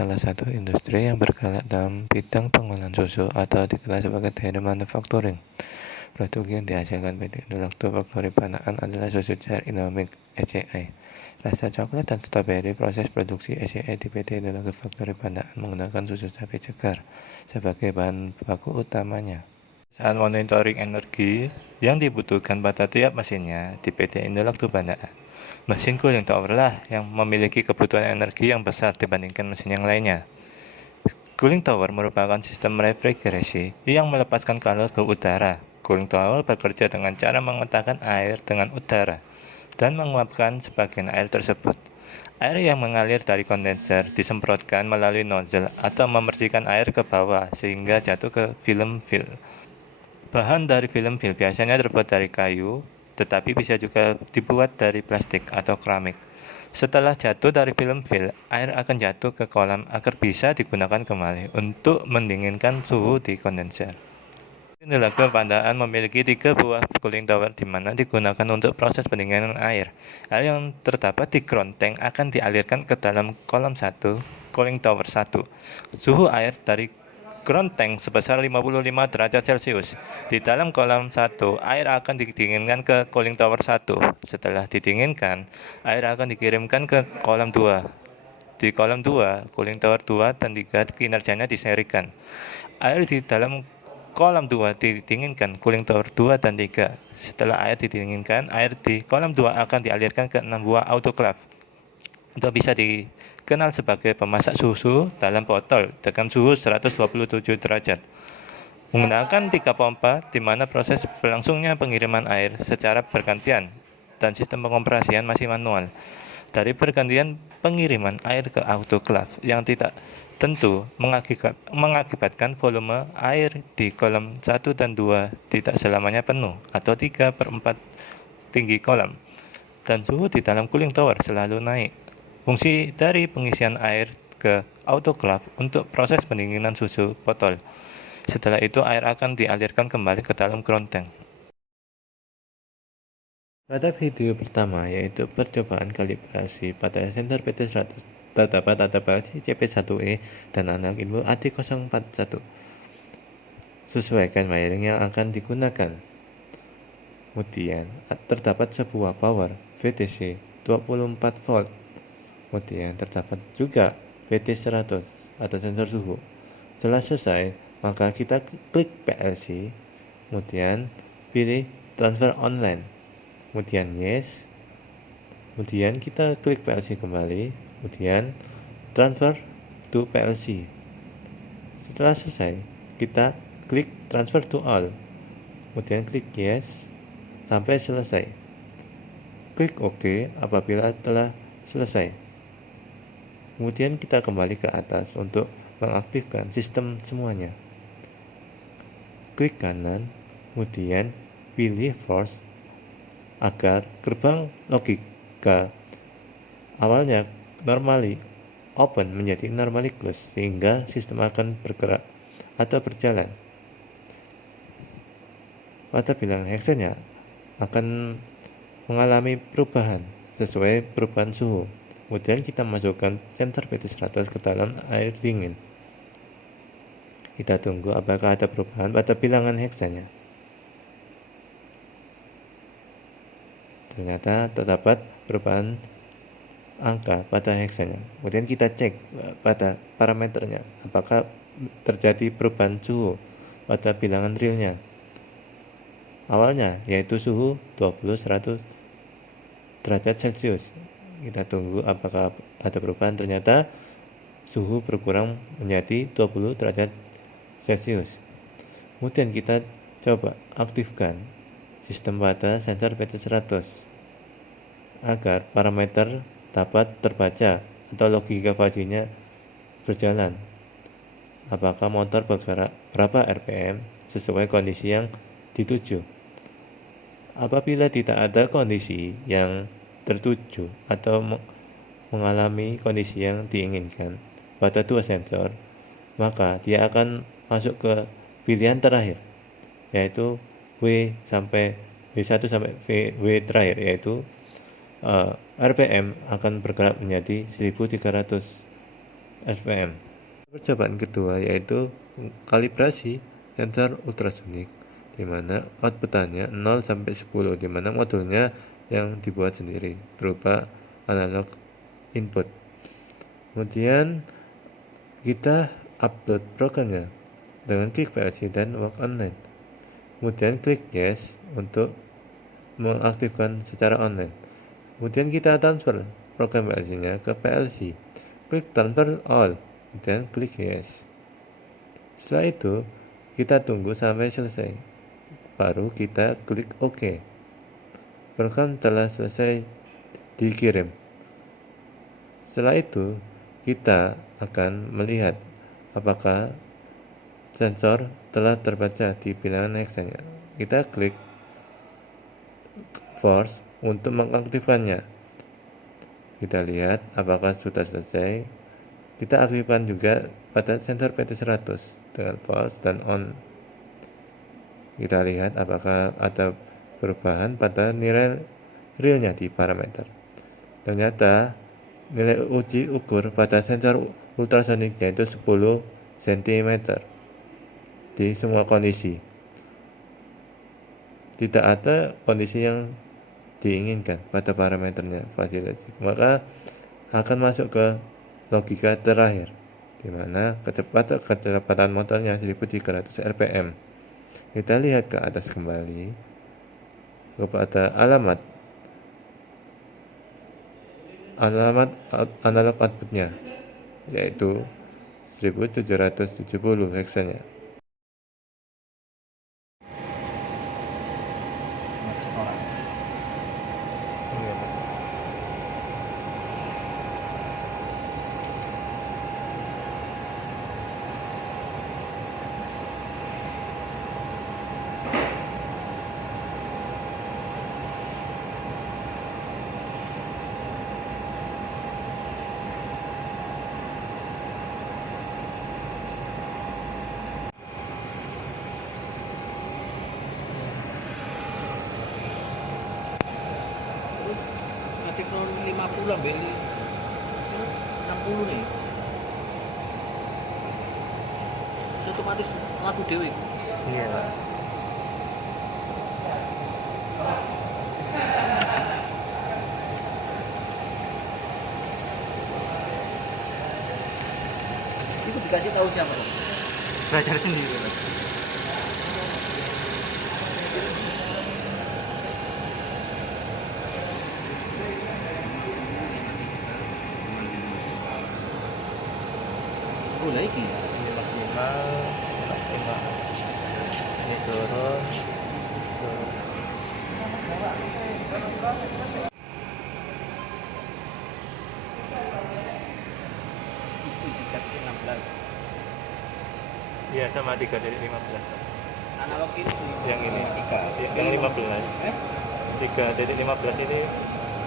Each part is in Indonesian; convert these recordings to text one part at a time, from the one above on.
salah satu industri yang bergerak dalam bidang pengolahan susu atau dikenal sebagai dairy manufacturing. Produk yang dihasilkan PT Indolacto Factory Panaan adalah susu cair Indomilk (SCI). Rasa coklat dan stroberi. Proses produksi SCI di PT Indolacto Factory Panaan menggunakan susu sapi segar sebagai bahan baku utamanya. Saat monitoring energi yang dibutuhkan pada tiap mesinnya di PT Indolacto Panaan, mesin cooling tower lah yang memiliki kebutuhan energi yang besar dibandingkan mesin yang lainnya. Cooling tower merupakan sistem refrigerasi yang melepaskan kalor ke udara. Cooling tower bekerja dengan cara mengetakkan air dengan udara dan menguapkan sebagian air tersebut. Air yang mengalir dari kondenser disemprotkan melalui nozzle atau membersihkan air ke bawah sehingga jatuh ke film fill. Bahan dari film fill biasanya terbuat dari kayu, tetapi bisa juga dibuat dari plastik atau keramik. Setelah jatuh dari film fill, air akan jatuh ke kolam agar bisa digunakan kembali untuk mendinginkan suhu di kondenser. Indolacto Pandaan memiliki 3 buah cooling tower di mana digunakan untuk proses pendinginan air. Air yang terdapat di ground tank akan dialirkan ke dalam kolam 1, cooling tower 1. Suhu air dari ground tank sebesar 55 derajat Celcius. Di dalam kolam 1, air akan didinginkan ke cooling tower 1. Setelah didinginkan, air akan dikirimkan ke kolam 2. Di kolam 2, cooling tower 2 dan 3 kinerjanya diserikan. Air di dalam kolam 2 didinginkan cooling tower 2 dan 3. Setelah air didinginkan, air di kolam 2 akan dialirkan ke 6 buah autoclave atau bisa dikenal sebagai pemasak susu dalam botol dengan suhu 127 derajat. Menggunakan 3 pompa di mana proses berlangsungnya pengiriman air secara bergantian dan sistem pengoperasian masih manual. Dari pergantian pengiriman air ke autoclave yang tidak tentu mengakibatkan volume air di kolam 1 dan 2 tidak selamanya penuh atau 3/4 tinggi kolam, dan suhu di dalam cooling tower selalu naik. Fungsi dari pengisian air ke autoclave untuk proses pendinginan susu botol. Setelah itu air akan dialirkan kembali ke dalam ground tank. Pada video pertama, yaitu percobaan kalibrasi pada sensor PT100, terdapat adaptasi CP1E dan analog input AD041. Sesuaikan wiring yang akan digunakan. Kemudian, terdapat sebuah power VDC 24 volt. Kemudian, terdapat juga VT100 atau sensor suhu. Setelah selesai, maka kita klik PLC, kemudian pilih transfer online. Kemudian yes, kemudian kita klik PLC kembali, kemudian transfer to PLC. Setelah selesai, kita klik transfer to all, kemudian klik yes sampai selesai. Klik OK apabila telah selesai. Kemudian kita kembali ke atas untuk mengaktifkan sistem semuanya. Klik kanan, kemudian pilih force agar gerbang logika awalnya normally open menjadi normally close sehingga sistem akan bergerak atau berjalan. Pada bilangan hexenya akan mengalami perubahan sesuai perubahan suhu. Kemudian kita masukkan sensor PT100 ke dalam air dingin. Kita tunggu apakah ada perubahan pada bilangan hexanya. Ternyata terdapat perubahan angka pada hexanya. Kemudian kita cek pada parameternya apakah terjadi perubahan suhu pada bilangan realnya. Awalnya yaitu suhu 20-100 derajat Celcius. Kita tunggu apakah ada perubahan. Ternyata suhu berkurang menjadi 20 derajat Celcius. Kemudian kita coba aktifkan sistem pada sensor PT100 agar parameter dapat terbaca atau logika fajinya berjalan. Apakah motor bergerak berapa RPM sesuai kondisi yang dituju. Apabila tidak ada kondisi yang tertuju atau mengalami kondisi yang diinginkan pada dua sensor, maka dia akan masuk ke pilihan terakhir, yaitu W1 sampai W terakhir, yaitu RPM akan bergerak menjadi 1300 SPM. Percobaan kedua yaitu kalibrasi sensor ultrasonik, di mana outputannya 0 sampai 10, di mana modulnya yang dibuat sendiri berupa analog input. Kemudian kita upload programnya dengan klik PLC dan work online. Kemudian klik yes untuk mengaktifkan secara online. Kemudian kita transfer program PLC-nya ke PLC. Klik transfer all, kemudian klik yes. Setelah itu, kita tunggu sampai selesai. Baru kita klik OK. Program telah selesai dikirim. Setelah itu, kita akan melihat apakah sensor telah terbaca di bilangan heksanya. Kita klik force untuk mengaktifkannya. Kita lihat apakah sudah selesai. Kita aktifkan juga pada sensor PT100 dengan false dan on. Kita lihat apakah ada perubahan pada nilai realnya di parameter. Ternyata nilai uji ukur pada sensor ultrasonik yaitu 10 cm di semua kondisi. Tidak ada kondisi yang diinginkan pada parameternya facility, maka akan masuk ke logika terakhir, di mana kecepatan motornya 1300 rpm. Kita lihat ke atas kembali kepada alamat analog outputnya, yaitu 1770 heksanya. Terus aktif 50 ambil 60 nih. Terus otomatis lagu dewe. Iya. Itu dikasih tahu siapa? Belajar sendiri. Oh, lah iki. Ini maksimal, ini turun. Itu tingkat 16. Iya, sama 3.15. Analog ini Yang ini, 3. yang 15. 3.15 ini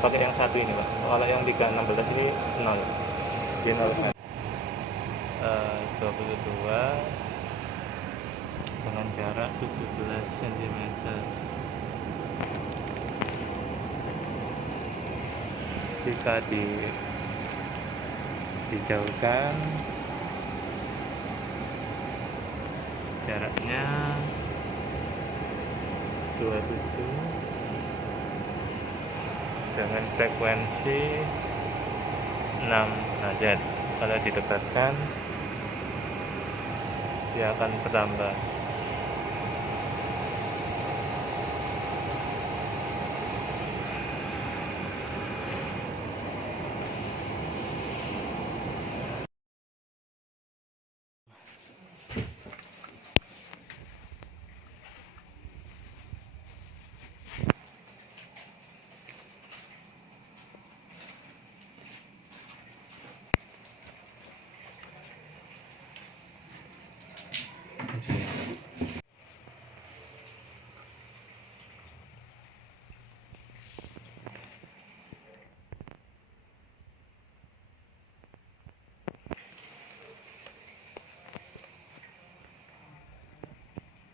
pakai yang satu ini, Pak. Kalau yang 3.16 ini 0. Dia 0. 22 dengan jarak 17 cm. Jika dijauhkan, jaraknya 27 dengan frekuensi 6 Hz. Kalau didekatkan, dia akan bertambah.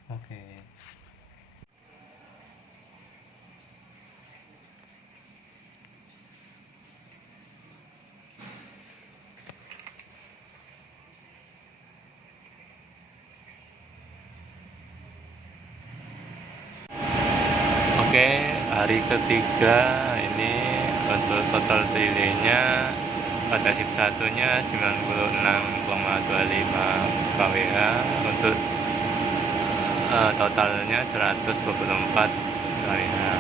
Oke. Oke, hari ketiga ini untuk total delay-nya pada shift satunya 96,25 kWh, untuk totalnya 124 kWh.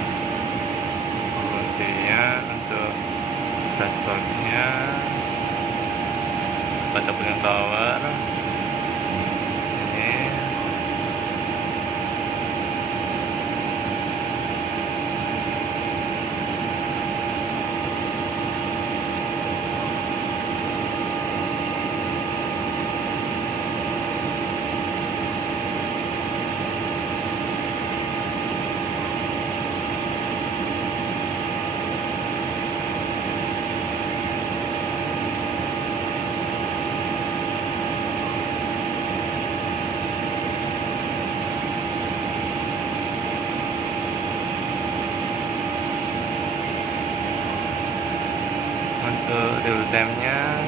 Kemudian untuk dashboard-nya pada cooling tower ini untuk real time-nya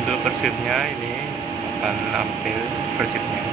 untuk persibnya ini akan ambil persibnya.